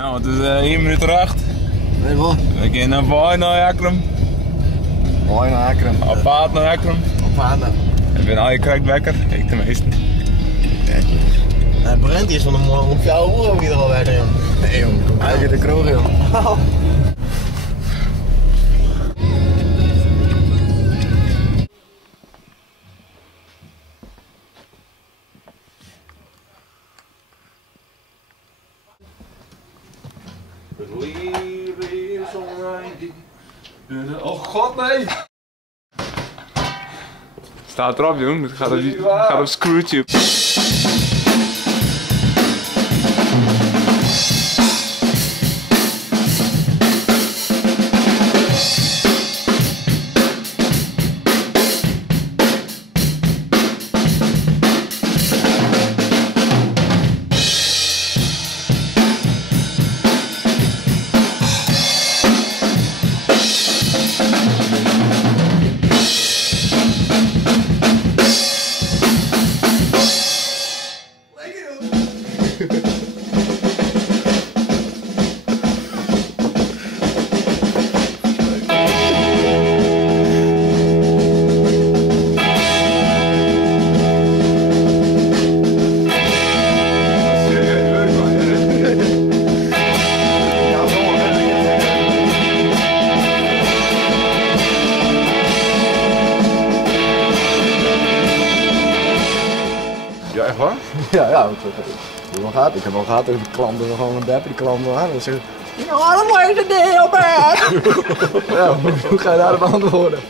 Nou, het is 1 minuut er 8. Nee, wat? We gaan naar Vaai naar Akrum. Mooi naar Akrum. Op paard naar Akrum. Op paard. Ik ben al je krijgt wekker, ik de meesten. Het Brent is van de morgen om 4 uur ook iedereen weg, joh. Nee, jongen, kom uit de kroeg, joh. Oh god, nee! Staat erop, jong. Het gaat op Screwtube. Ja, echt waar? Ja, ik heb al gehad dat de klanten gewoon een beppen, die klanten aan en zeggen, ja, dat was een deel, man! Ja, hoe ga je daarop antwoorden?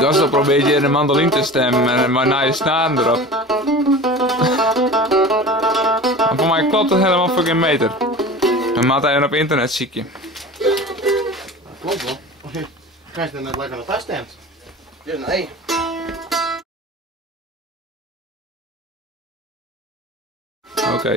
Gasto probeert je in een mandoline te stemmen, maar na je snaren erop. Maar voor mij klopt het helemaal voor geen meter. Dan maakt hij op internet ziek je. Klopt wel. Krijg je net lekker naar thuis stemt? Ja, nee. Oké.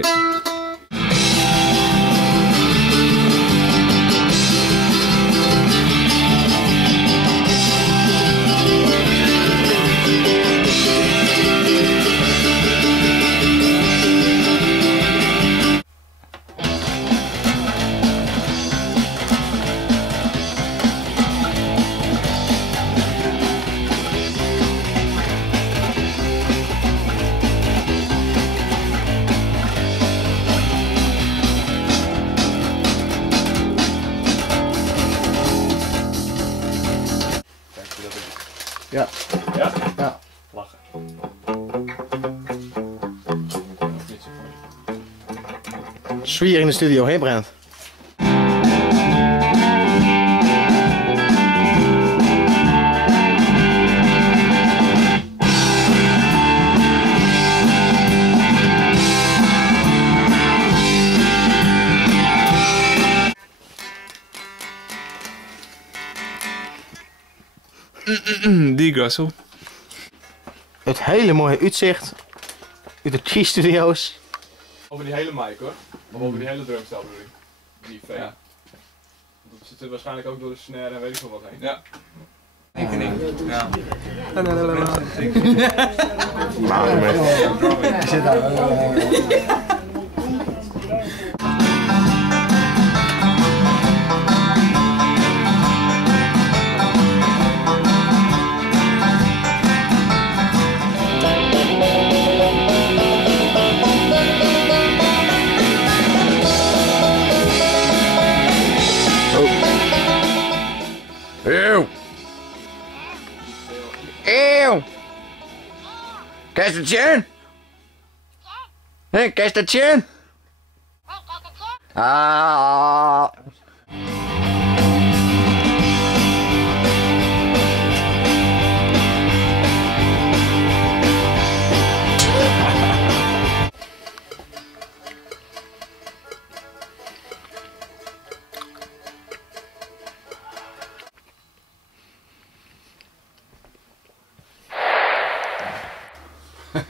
Ja. Ja? Ja. Lachen. Zwier in de studio, hè Brent? Die gassel. Het hele mooie uitzicht uit de T-studio's. Over die hele mic hoor. Of over die hele drumstel bedoel ik. Die fake. Ja. Dat zit er waarschijnlijk ook door de snare en weet ik veel wat heen. Ja. Rekening. Ja. Ik zit daar. Eeuw! Eeuw! Kijk het zien? Hé, kijk het zien? Ah! Laten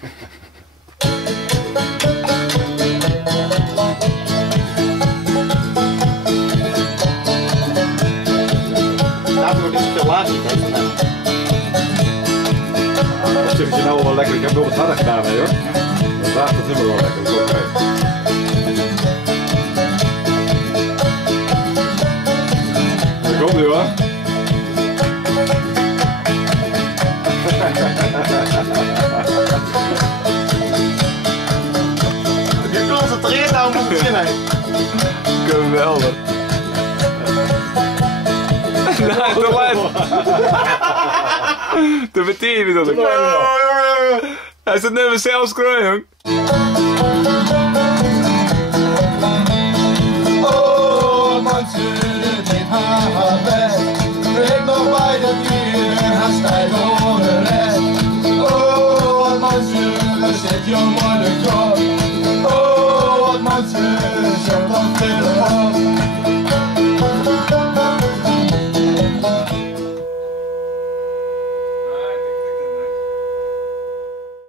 we dus veel later niet heeft gedaan. Dat zit je nou wel lekker. Ik heb wel wat harder gedaan, hè, hoor. Dat draagt het helemaal wel lekker. Dat is oké. Daar komt ie, hoor. Je concentreert nou op het beginnen. Geweldig. Nee, te laat. Te verteer je dat. Hij zit net zelfs kruin, jong. Oh, manche, dit haar weg. Ik nog bij de dieren, haar stijl ohne recht. Oh, manche, zit jongen de